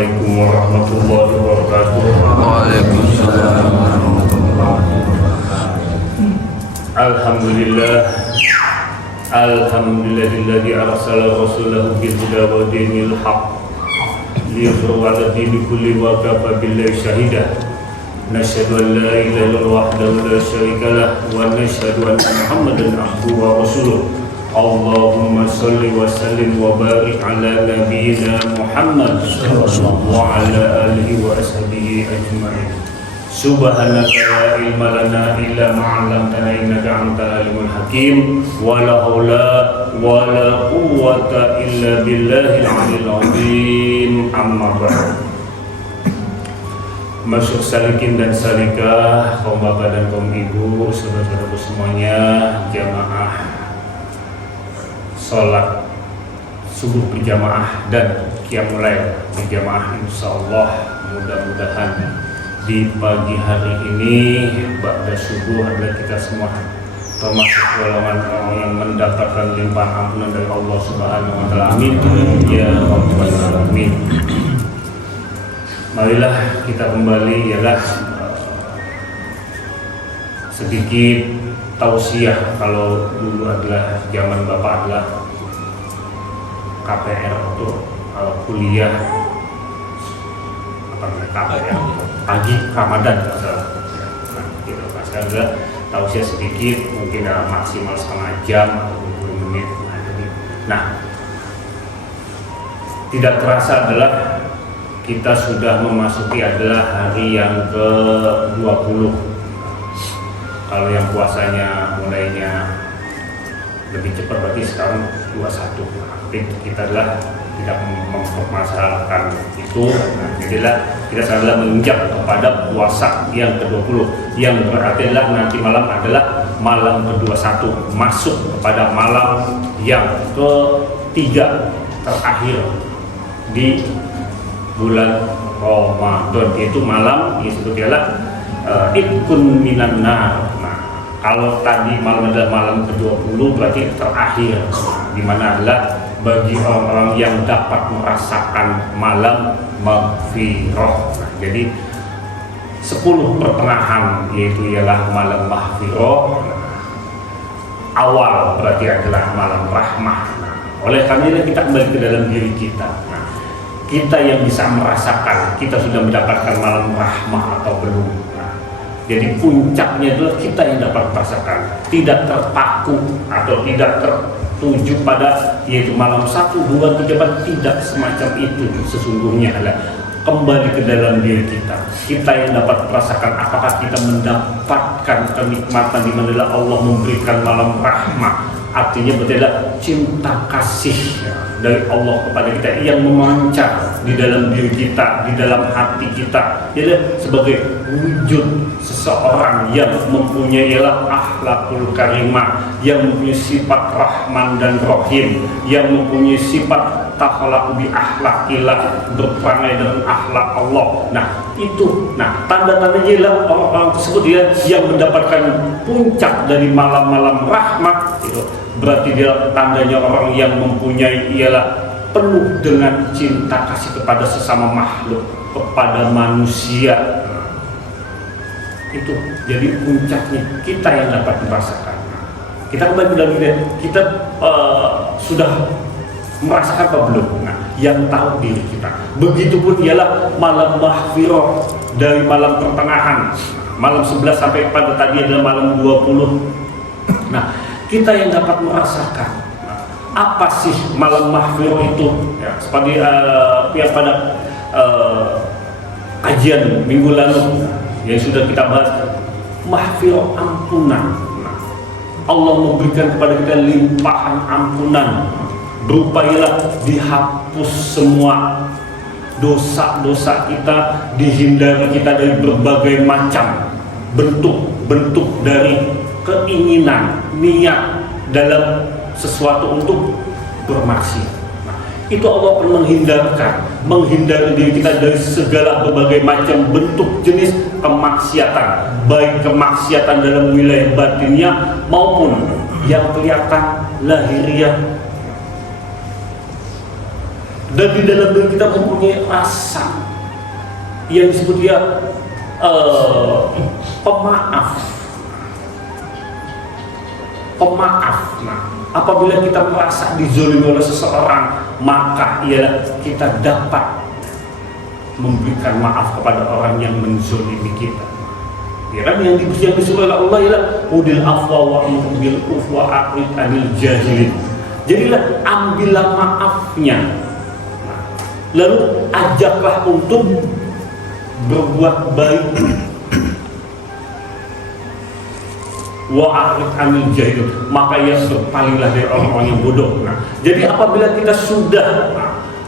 Assalamualaikum warahmatullahi wabarakatuh. Waalaikumsalam warahmatullahi wabarakatuh. Alhamdulillahilladzi arsala rasulahu bil huda wa dinil haqq liyudhhirahu 'ala dini kulli wa kafa billahi shahida. Nasyhadu an la ilaha illallah wahdahu la syarika lah wa nasyhadu anna Muhammadan abduhu wa rasuluh. Allahumma salli wa sallim wa barik ala nabiyyina Muhammad wa ala alihi wa ashabihi ajma'in. Subhanaka la ilma lana illa ma 'allamtana innaka antal alimul hakim. Wa la haula wa la quwwata illa billahil 'aliyyil 'azim. Amma ba'd. Masyaallah salikin dan salikah, kaum bapak dan kaum ibu, saudara-saudaraku semuanya, jamaah sholat subuh berjamaah dan qiyamul lail berjamaah, insyaallah mudah-mudahan di pagi hari ini ba'da subuh adalah kita semua termasuk golongan orang yang mendapatkan limpahan ampunan dari Allah Subhanahu wa taala. Amin ya rabbal alamin. Marilah kita kembali ialah sedikit tausiah. Kalau dulu adalah zaman bapak adalah KPR untuk kuliah KPR pagi Ramadan. Nah, gitu. Sekarang adalah tausiah sedikit, mungkin maksimal setengah jam atau 20 menit. Nah, tidak terasa adalah kita sudah memasuki adalah hari yang ke-20. Kalau yang puasanya mulainya lebih cepat berarti sekarang 21. Tapi kita adalah tidak mempermasalahkan itu. Nah, jadilah kita adalah menginjak kepada puasa yang ke-20, yang berarti adalah nanti malam adalah malam ke-21, masuk kepada malam yang ke-3 terakhir di bulan Ramadan, yaitu malam disebut ialah Idkun minan nar. Nah, kalau tadi malam adalah malam ke-20 berarti terakhir, di mana adalah bagi orang-orang yang dapat merasakan malam maghfirah. Nah, jadi 10 pertengahan yaitu ialah malam maghfirah. Awal berarti adalah malam rahmah. Nah, oleh karena itu kita kembali ke dalam diri kita. Nah, kita yang bisa merasakan kita sudah mendapatkan malam rahmah atau belum. Nah, jadi puncaknya adalah kita yang dapat merasakan, tidak terpaku atau tidak tertuju pada yaitu malam 1, 2, 3, 4, tidak semacam itu. Sesungguhnya adalah kembali ke dalam diri kita yang dapat merasakan apakah kita mendapatkan kenikmatan di mana Allah memberikan malam rahmah. Artinya adalah cinta kasih dari Allah kepada kita yang memancar di dalam diri kita, di dalam hati kita. Jadi sebagai wujud seseorang yang mempunyai akhlakul karimah, yang mempunyai sifat rahman dan rahim, yang mempunyai sifat takhlaq bi akhlaqillah, berperangai dengan akhlak Allah. Nah, itu. Nah, tanda-tandanya ialah orang-orang tersebut dia yang mendapatkan puncak dari malam-malam rahmat itu. Berarti dia tandanya orang yang mempunyai ialah penuh dengan cinta kasih kepada sesama makhluk, kepada manusia. Itu jadi puncaknya kita yang dapat merasakan. Kita kembali dalam diri kita sudah merasakan apa belum? Nah, yang tahu diri kita. Begitupun ialah malam mahfirah dari malam pertengahan, malam 11 sampai pada tadi adalah malam 20. Nah, kita yang dapat merasakan apa sih malam mahfirah itu? Ya, seperti yang pada kajian minggu lalu yang sudah kita bahas, mahfirah ampunan. Nah, Allah memberikan kepada kita limpahan ampunan. Berupa ialah dihapus semua dosa-dosa kita, dihindari kita dari berbagai macam bentuk-bentuk dari keinginan, niat dalam sesuatu untuk bermaksiat. Nah, itu Allah akan menghindari diri kita dari segala berbagai macam bentuk jenis kemaksiatan, baik kemaksiatan dalam wilayah batinnya maupun yang kelihatan lahiriah. dan di dalam diri kita mempunyai rasa yang disebut dia pemaaf. Nah, apabila kita merasa dizolimi oleh seseorang, maka ya kita dapat memberikan maaf kepada orang yang menzolimi kita. Ya kan, yang disuruh oleh Allah ialah udil afwa wa bil ufwa aqrid anil jahilin. Jadilah ambillah maafnya. Nah, lalu ajaklah untuk berbuat baik. Wa aqrid anil jahilin, maka ia berpalinglah dari orang-orang yang bodoh. Nah, jadi apabila kita sudah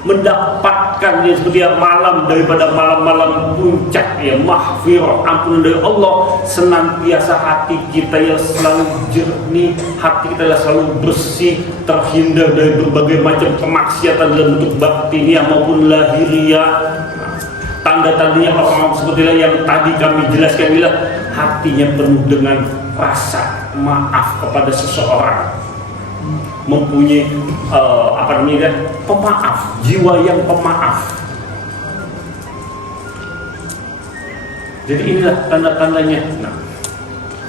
mendapatkan ya seperti malam daripada malam-malam puncak ya mahfirah, ampunan dari Allah, senantiasa hati kita yang selalu jernih, hati kita yang selalu bersih, terhindar dari berbagai macam kemaksiatan dalam bentuk batiniah maupun lahiriah. Tanda-tandanya orang-orang seperti yang tadi kami jelaskan inilah hatinya penuh dengan rasa maaf kepada seseorang, mempunyai pemaaf, jiwa yang pemaaf. Jadi inilah tanda-tandanya. Nah,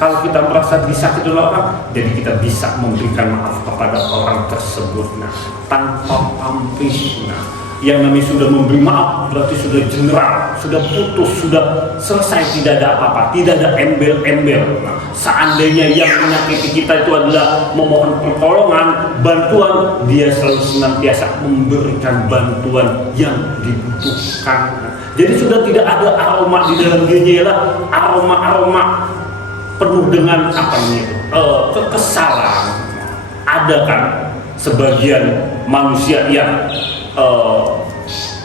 kalau kita merasa disakiti oleh orang, jadi kita bisa memberikan maaf kepada orang tersebut. Nah, tanpa pamrih. Nah, yang namanya sudah memberi maaf berarti sudah general, sudah putus, sudah selesai, tidak ada apa-apa, tidak ada embel-embel. Nah, seandainya yang menyakiti kita itu adalah memohon pertolongan, bantuan, dia selalu senantiasa memberikan bantuan yang dibutuhkan. Nah, jadi sudah tidak ada aroma di dalam dirinya, ialah aroma-aroma penuh dengan kekesalan. Ada kan sebagian manusia yang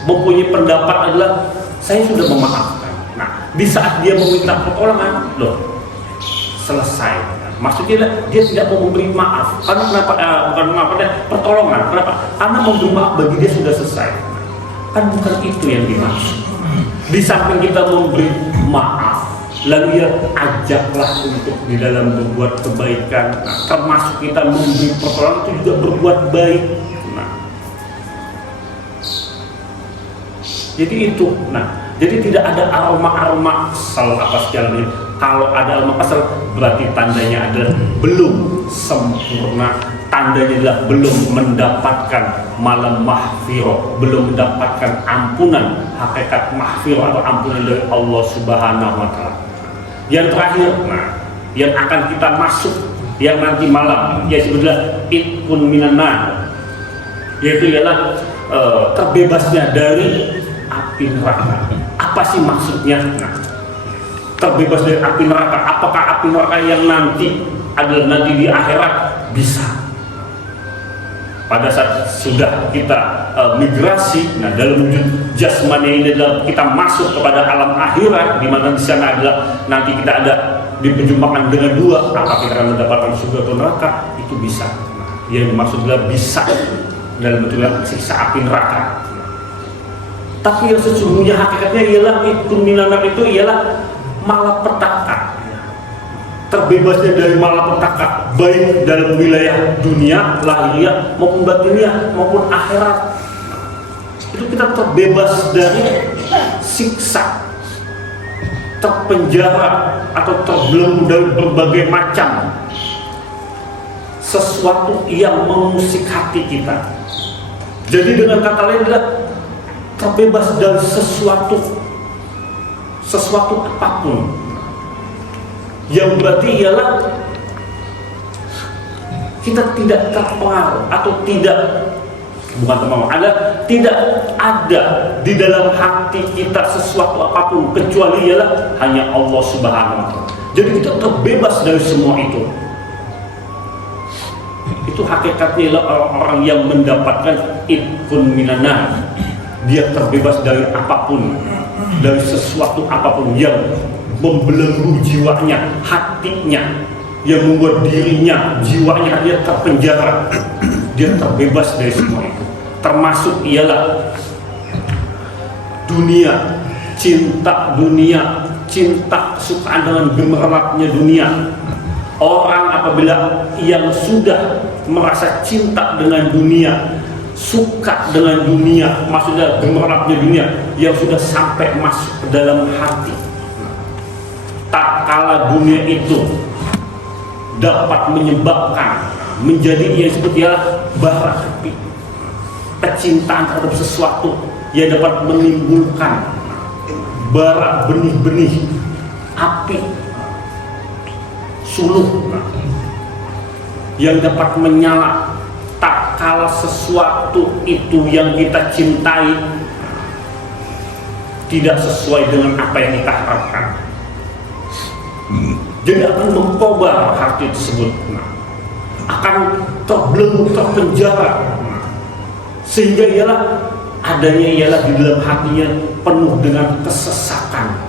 mempunyai pendapat adalah saya sudah memaafkan. Nah, di saat dia meminta pertolongan, loh, selesai. Nah, maksudnya dia tidak mau memberi maaf. Karena kenapa? Bukan maaf, pertolongan. Kenapa? Karena memberi maaf bagi dia sudah selesai. Kan bukan itu yang dimaksud. Di samping kita memberi maaf, lalu ya ajaklah untuk di dalam berbuat kebaikan. Nah, termasuk kita memberi pertolongan itu juga berbuat baik. Jadi itu, nah, jadi tidak ada aroma-aroma kesal apa segala macam. Kalau ada aroma kesal, berarti tandanya adalah belum sempurna. Tandanya adalah belum mendapatkan malam mahfirah, belum mendapatkan ampunan, hakikat mahfirah atau ampunan dari Allah Subhanahu wa Ta'ala. Yang terakhir, nah, yang akan kita masuk yang nanti malam, ya sebutlah itqun minan nar, yaitu ialah terbebasnya dari api neraka. Apa sih maksudnya? Nah, terbebas dari api neraka. Apakah api neraka yang nanti adalah nanti di akhirat? Bisa. Pada saat sudah kita migrasi, nah dalam wujud jasmani ini adalah kita masuk kepada alam akhirat, di mana di sana adalah nanti kita ada diperjumpakan dengan dua, apakah kita akan mendapatkan surga atau neraka? Itu bisa. Nah, yang dimaksud adalah bisa dalam bentuk siksa api neraka. Tapi yang sesungguhnya hakikatnya ialah itqun minan nar, itu ialah malapetaka. Terbebasnya dari malapetaka, baik dalam wilayah dunia, lahiriah maupun batiniah maupun akhirat. Itu kita terbebas dari siksa, terpenjara atau terbelenggu dari berbagai macam sesuatu yang mengusik hati kita. Jadi dengan kata lain adalah terbebas dari sesuatu apapun, yang berarti ialah kita tidak terpengaruh atau tidak ada di dalam hati kita sesuatu apapun kecuali ialah hanya Allah Subhanahu wa Ta'ala. Jadi kita terbebas dari semua itu. Itu hakikatnya ialah orang-orang yang mendapatkan itqun minan nar. Dia terbebas dari apapun, dari sesuatu apapun yang membelenggu jiwanya, hatinya, yang membuat dirinya, jiwanya dia terpenjara. Dia terbebas dari semua itu. Termasuk ialah dunia, cinta kesukaan dengan gemerlapnya dunia. Orang apabila yang sudah merasa cinta dengan dunia, suka dengan dunia, maksudnya gemerlapnya dunia yang sudah sampai masuk ke dalam hati. Tak kala dunia itu dapat menyebabkan menjadi yang disebut ialah bara api, kecintaan terhadap sesuatu yang dapat menimbulkan bara benih-benih api suluh yang dapat menyala. Tak kala sesuatu itu yang kita cintai tidak sesuai dengan apa yang kita harapkan, jadi akan mengkobar hati tersebut, akan terbelenggu, terpenjara, sehingga adanya di dalam hatinya penuh dengan kesesakan.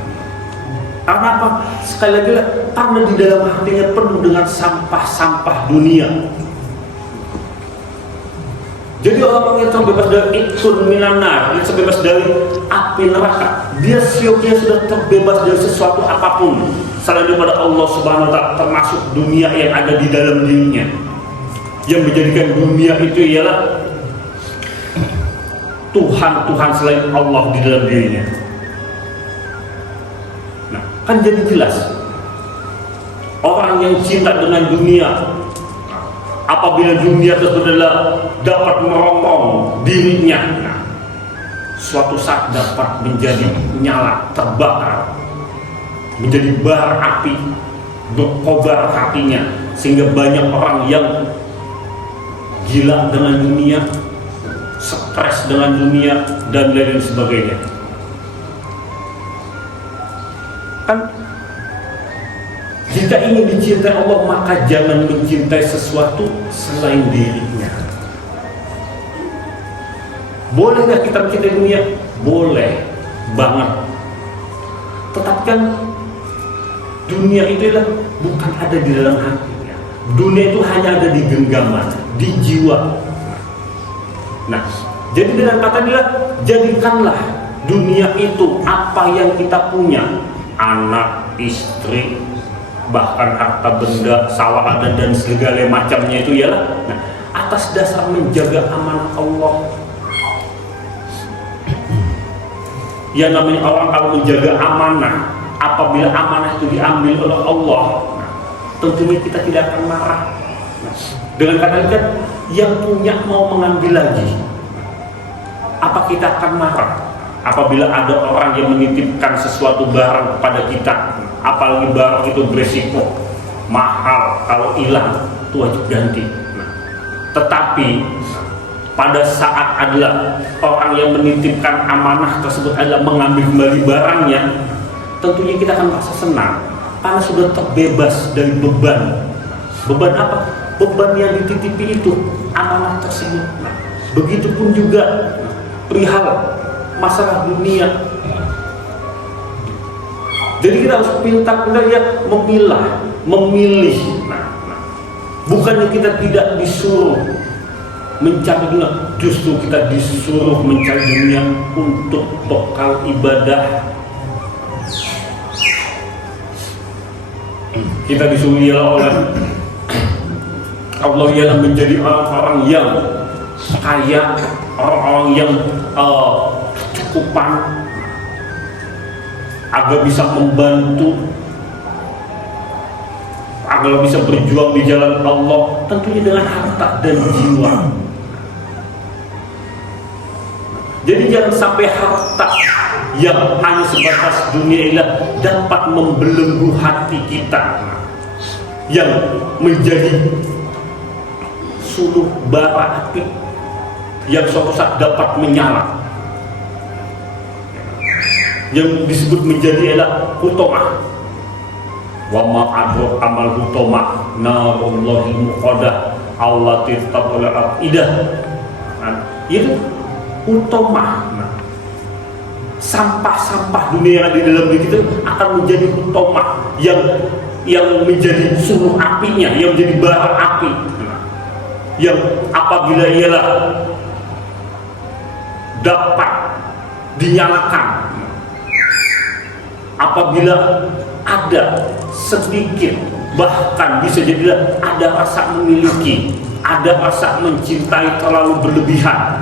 Karena apa? Sekali lagi karena di dalam hatinya penuh dengan sampah-sampah dunia. Jadi orang yang terbebas dari itsun minanar, yang terbebas dari api neraka, dia sudah terbebas dari sesuatu apapun selain daripada Allah Subhanahu wa Ta'ala, termasuk dunia yang ada di dalam dirinya, yang menjadikan dunia itu ialah Tuhan selain Allah di dalam dirinya. Nah, kan jadi jelas orang yang cinta dengan dunia, apabila dunia tersebut adalah dapat merongrong dirinya, suatu saat dapat menjadi nyala, terbakar, menjadi bara api, berkobar hatinya, sehingga banyak orang yang gila dengan dunia, stres dengan dunia, dan lain sebagainya. Kan jika ingin dicintai Allah, maka jangan mencintai sesuatu selain dirinya. Boleh nggak kita mencintai dunia? Boleh banget. Tetapi kan dunia itu bukan ada di dalam hati. Dunia itu hanya ada di genggaman, di jiwa. Nah, jadi dengan kata dia, jadikanlah dunia itu apa yang kita punya, anak, istri, bahkan harta benda, sawah dan segala macamnya itu ialah atas dasar menjaga amanah Allah. Ya namanya orang kalau menjaga amanah, apabila amanah itu diambil oleh Allah, tentunya kita tidak akan marah. Dengan kata lain, yang punya mau mengambil lagi, apa kita akan marah? Apabila ada orang yang menitipkan sesuatu barang kepada kita, apalagi barang itu beresiko, mahal, kalau hilang itu wajib ganti. Tetapi pada saat adalah orang yang menitipkan amanah tersebut adalah mengambil kembali barangnya, tentunya kita akan merasa senang karena sudah terbebas dari beban. Beban apa? Beban yang dititipi itu, amanah tersebut. Begitupun juga perihal masalah dunia. Jadi kita harus pintar-pintar ya memilih. Bukannya kita tidak disuruh mencari dunia, justru kita disuruh mencari dunia untuk bekal ibadah. Kita disuruh oleh Allah ialah menjadi orang-orang yang kaya, orang-orang yang kecukupan, agar bisa membantu, agar bisa berjuang di jalan Allah, tentunya dengan harta dan jiwa. Jadi jangan sampai harta yang hanya sebatas dunia ini dapat membelenggu hati kita, yang menjadi suluh bara api yang suatu saat dapat menyala, yang disebut menjadi adalah hutomah. Wa ma adro amal hutomah narullahi muqadah allati tabul afidah. Itu hutomah. Sampah-sampah dunia yang ada di dalam diri kita akan menjadi hutomah yang menjadi suluh apinya, yang menjadi bara api, yang apabila ialah dapat dinyalakan, apabila ada sedikit, bahkan bisa jadi ada rasa memiliki, ada rasa mencintai terlalu berlebihan,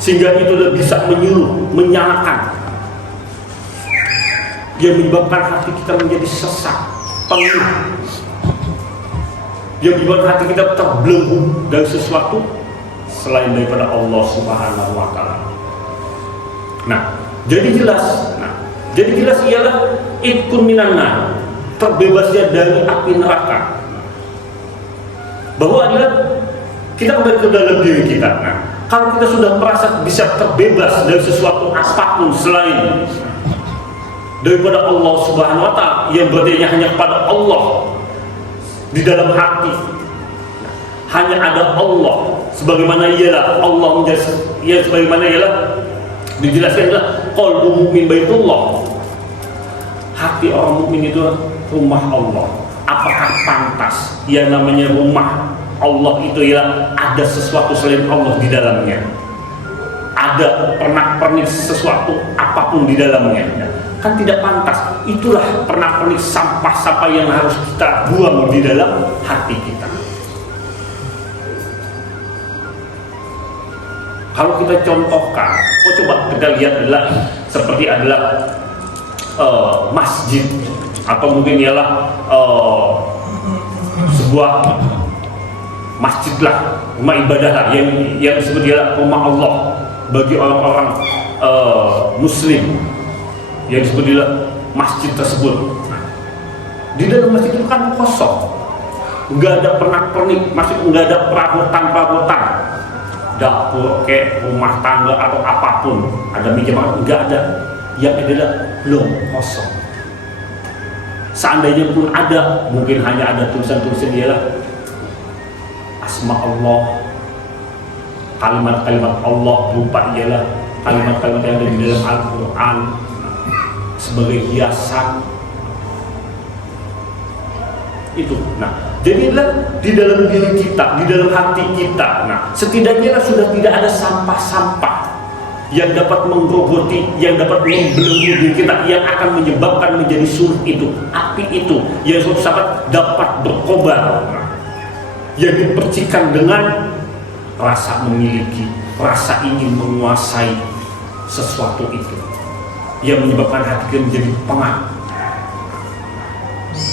sehingga itu sudah bisa menyuruh, menyalakan, yang menyebabkan hati kita menjadi sesak, penuh, yang menyebabkan hati kita terbelenggu dari sesuatu selain daripada Allah Subhanahu wa Ta'ala. Nah, jadi jelas ialah itkun minanna, terbebasnya dari api neraka. Bahwa adalah kita kembali ke dalam diri kita. Nah, kalau kita sudah merasa bisa terbebas dari sesuatu apapun selain daripada Allah Subhanahu wa Ta'ala, yang berarti hanya kepada Allah di dalam hati, hanya ada Allah, sebagaimana ialah Allah menjadi, ya sebagaimana ialah dijelaskan adalah qalbu mu'min baitullah, hati orang mukmin itu rumah Allah. Apakah pantas yang namanya rumah Allah itu ialah ada sesuatu selain Allah di dalamnya, ada pernak-pernik sesuatu apapun di dalamnya? Kan tidak pantas. Itulah pernak-pernik sampah-sampah yang harus kita buang di dalam hati kita. Kalau kita contohkan, coba kita lihat adalah seperti adalah masjid, atau mungkin ialah sebuah masjid lah, rumah ibadah lah, yang disebut ialah rumah Allah bagi orang-orang muslim, yang disebut ialah masjid tersebut. Di dalam masjid itu kan kosong, nggak ada pernak-pernik, masih nggak ada perabotan, dapur, kayak rumah tangga atau apapun, ada meja makan, nggak ada. Yang adalah belum kosong. Seandainya pun ada, mungkin hanya ada tulisan-tulisan ialah asma Allah, kalimat-kalimat Allah, berupa ialah kalimat-kalimat yang ada di dalam Al-Quran sebagai hiasan itu. Nah, jadilah di dalam diri kita, di dalam hati kita, nah setidaknya sudah tidak ada sampah-sampah yang dapat menggerogoti, yang dapat membelenggu diri kita, yang akan menyebabkan menjadi sulit itu, api itu yang suatu saat dapat berkobar, yang dipercikan dengan rasa memiliki, rasa ingin menguasai sesuatu itu, yang menyebabkan hati kita menjadi pengap.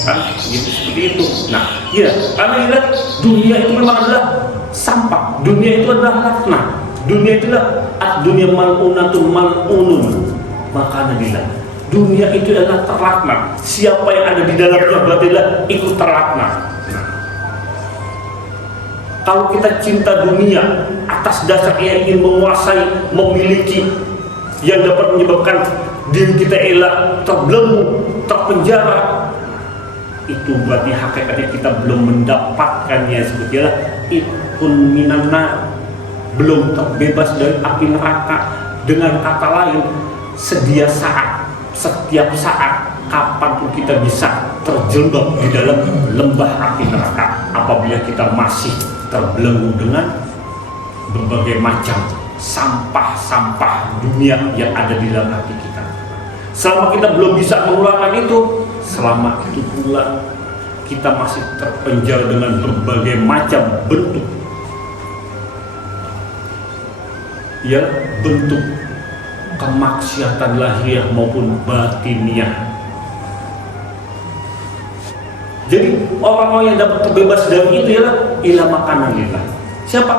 Kan gitu, seperti itu. Nah, ya, karena lihat dunia itu memang adalah sampah, dunia itu adalah laknat, dunia itulah dunia mal'unatun mal'unun, maka nabilah dunia itu adalah terlaknat. Siapa yang ada di dalamnya berarti adalah ikut terlaknat. Kalau kita cinta dunia atas dasar ia ingin menguasai, memiliki, yang dapat menyebabkan diri kita ialah terbelenggu, terpenjara, itu berarti hakikatnya kita belum mendapatkannya sebetulnya ikun minanna, belum terbebas dari api neraka. Dengan kata lain, setiap saat kapanpun kita bisa terjebak di dalam lembah api neraka apabila kita masih terbelenggu dengan berbagai macam sampah-sampah dunia yang ada di dalam hati kita. Selama kita belum bisa mengeluarkan itu, selama itu pula kita masih terpenjara dengan berbagai macam bentuk, ya, bentuk kemaksiatan lahiriah maupun batiniah. Jadi orang-orang yang dapat terbebas dari itu ialah makanan lillah. Siapa?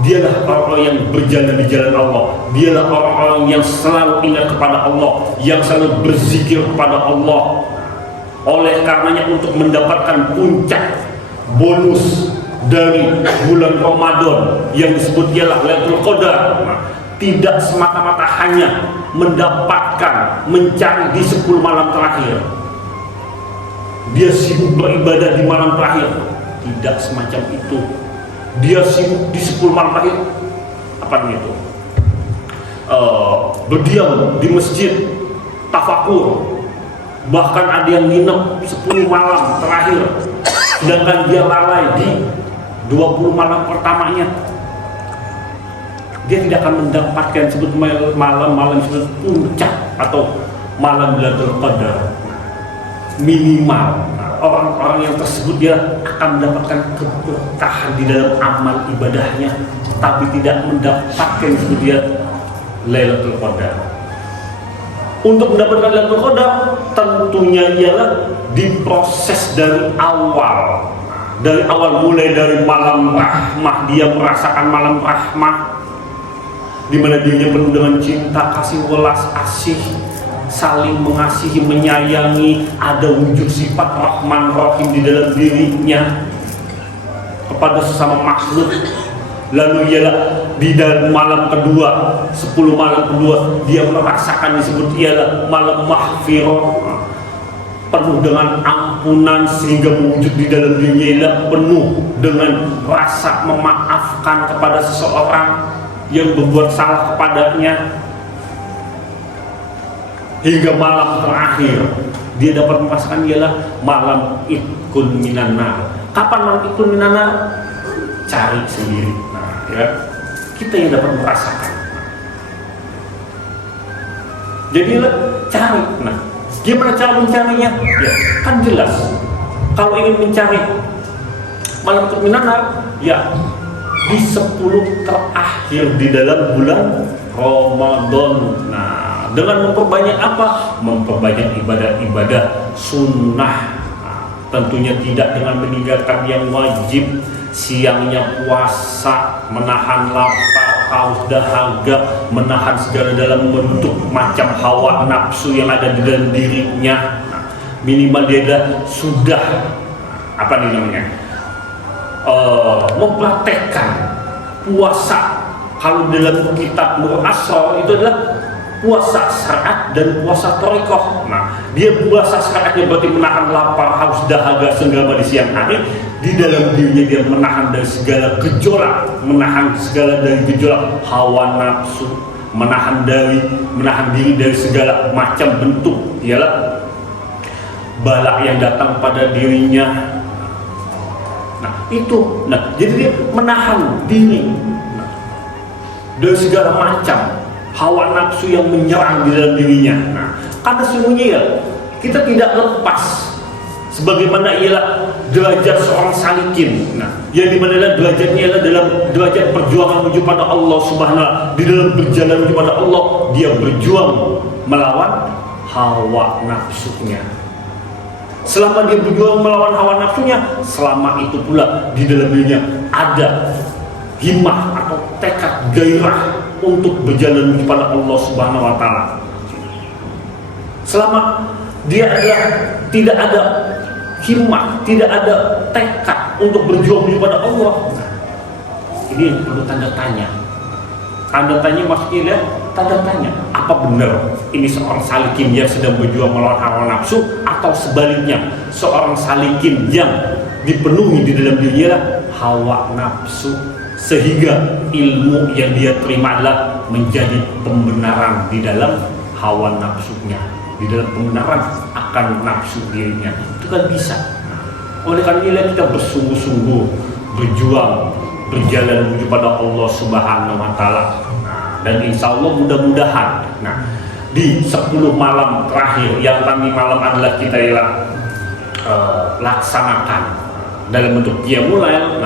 Dialah orang-orang yang berjalan di jalan Allah. Dialah orang-orang yang selalu ingat kepada Allah, yang selalu berzikir kepada Allah. Oleh karenanya untuk mendapatkan puncak bonus dari bulan Ramadan yang disebut ialah Lailatul Qadar, tidak semata-mata hanya mendapatkan, mencari di 10 malam terakhir, dia sibuk beribadah di malam terakhir. Tidak semacam itu. Dia sibuk di 10 malam terakhir, apa namanya itu, berdiam di masjid, tafakur. Bahkan ada yang nginep 10 malam terakhir, sedangkan dia lalai di 20 malam pertamanya. Dia tidak akan mendapatkan sebut malam-malam sebut puncak atau malam Lailatul Qadar minimal. Nah, orang-orang yang tersebut dia akan mendapatkan keberkahan di dalam amal ibadahnya, tapi tidak mendapatkan dia Lailatul Qadar. Untuk mendapatkan Lailatul Qadar tentunya ialah diproses dari awal. Dari awal, mulai dari malam rahmah, dia merasakan malam rahmah di mana dirinya penuh dengan cinta, kasih, welas asih, saling mengasihi, menyayangi, ada wujud sifat Rahman Rahim di dalam dirinya kepada sesama makhluk. Lalu ialah di dalam malam kedua, 10 malam kedua, dia merasakan disebut ialah malam mahfirah, penuh dengan ampunan, sehingga mewujud di dalam dirinya ialah penuh dengan rasa memaafkan kepada seseorang yang berbuat salah kepadanya. Hingga malam terakhir dia dapat merasakan ialah malam Itqun Minan Nar. Kapan malam Itqun Minan Nar? Cari sendiri. Nah, ya, kita yang dapat merasakan. Jadilah cari. Nah, gimana cara mencarinya? Ya, kan jelas. Kalau ingin mencari malam Itqun Minan Nar, ya di 10 terakhir di dalam bulan Ramadan. Nah, dengan memperbanyak apa? Memperbanyak ibadah-ibadah sunnah. Nah, tentunya tidak dengan meninggalkan yang wajib. Siangnya puasa, menahan lapar, haus, dahaga, menahan segala dalam bentuk macam hawa nafsu yang ada di dalam dirinya. Nah, minimal dia sudah apa nih namanya? Mempraktekkan puasa. Kalau dalam kitab Nur Asrar itu adalah puasa syariat dan puasa thariqah. Nah, dia puasa syariatnya berarti menahan lapar, haus, dahaga, senggama di siang hari. Di dalam dirinya dia menahan dari segala gejolak, menahan segala dari gejolak hawa nafsu, menahan diri dari segala macam bentuk ialah bala yang datang pada dirinya. Nah, itu. Nah, jadi dia menahan diri dari segala macam hawa nafsu yang menyerang di dalam dirinya. Nah, karena sesungguhnya ya, kita tidak lepas sebagaimana ialah derajat seorang salikin. Nah, yang dimana derajatnya ialah dalam derajat perjuangan menuju pada Allah Subhanahu wa Ta'ala. Di dalam berjalan menuju pada Allah, dia berjuang melawan hawa nafsunya. Selama dia berjuang melawan hawa nafsunya, selama itu pula di dalam dirinya ada himmah atau tekad gairah untuk berjalan menuju pada Allah Subhanahu wa Ta'ala. Selama dia adalah tidak ada himmah, tidak ada tekad untuk berjuang menuju pada Allah, ini yang perlu tanda tanya. Tanda tanya maksudnya tanda tanya, apa benar ini seorang salikin yang sedang berjuang melawan hawa nafsu, atau sebaliknya seorang salikin yang dipenuhi di dalam dirinya hawa nafsu, sehingga ilmu yang dia terima adalah menjadi pembenaran di dalam hawa nafsunya, di dalam pembenaran akan nafsu dirinya. Itu kan bisa. Oleh karena itu kita bersungguh-sungguh berjuang, berjalan menuju pada Allah Subhanahu wa Ta'ala. Dan insya Allah mudah-mudahan di 10 malam terakhir yang kami malam adalah kita laksanakan dalam bentuk qiyamul lail.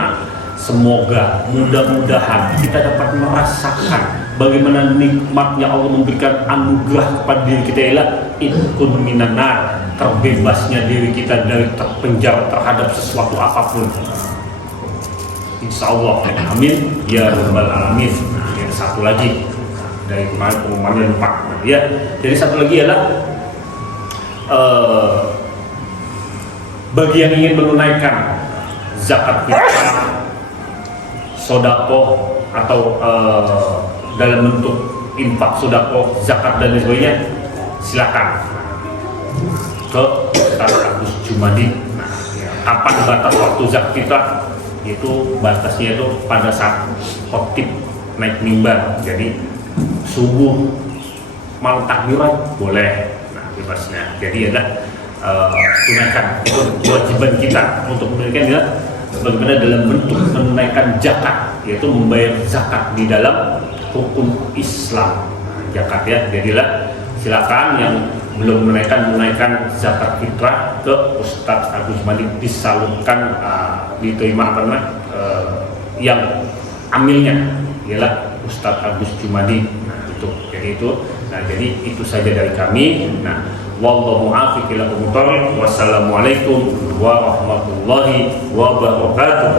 Semoga mudah-mudahan kita dapat merasakan bagaimana nikmatnya Allah memberikan anugerah kepada diri kita ialah Itqun Minan Nar, terbebasnya diri kita dari terpenjara terhadap sesuatu apapun. Insya Allah, amin ya rabbal alamin. Yang satu lagi dari kemarin pengumumannya lupa ya. Jadi satu lagi adalah bagi yang ingin menunaikan zakat fitrah, sodako atau dalam bentuk infak, sodako, zakat dan sebagainya, silakan ke Agus Jumadi. Kapan batas waktu zakat fitrah? Itu batasnya itu pada saat khotib naik mimbar. Jadi subuh malam takbiran boleh, bebasnya. Jadi ada tunaikan, itu kewajiban kita untuk menunaikan ya, bagaimana dalam bentuk menunaikan zakat, yaitu membayar zakat di dalam hukum Islam. Zakat ya, jadilah silakan yang belum menunaikan zakat fitrah ke Ustadz Agus Malik disalurkan diterima yang amilnya ialah Ustadz Agus Jumadi. Nah itu, jadi itu saja dari kami. Nah, wallahu muwaffiq ila aqwamit. Wassalamualaikum warahmatullahi wabarakatuh.